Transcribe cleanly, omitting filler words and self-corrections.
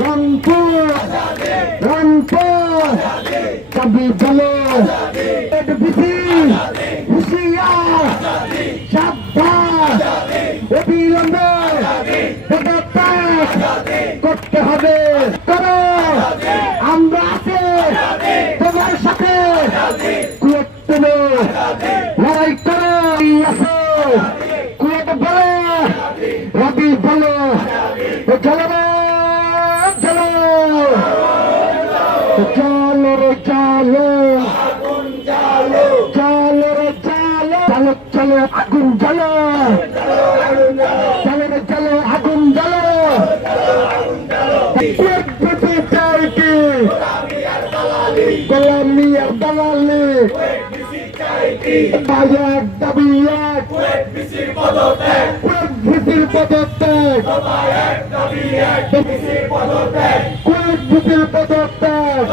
রংপুর রংপুর দাবি বলো হুশিয়ার সাবধান অবিলম্বে পদত্যাগ করতে হবে। করো, আমরা আছি তোমার সাথে। কুয়েত তুমি লড়াই করো, আসো কুয়েত বলো, রবি বলো, চলো রে চলো, চলো রে চলো, চলো রে চলো, চলো চলো আগুন জ্বালো, চলো রে চলো আগুন জ্বালো। কুয়েত বেঁচে চাই কি গোলামি আর দালালি, এক দাবি এক কুয়েত ভিসির পদত্যাগ, কুয়েত ভিসির পদত্যাগ।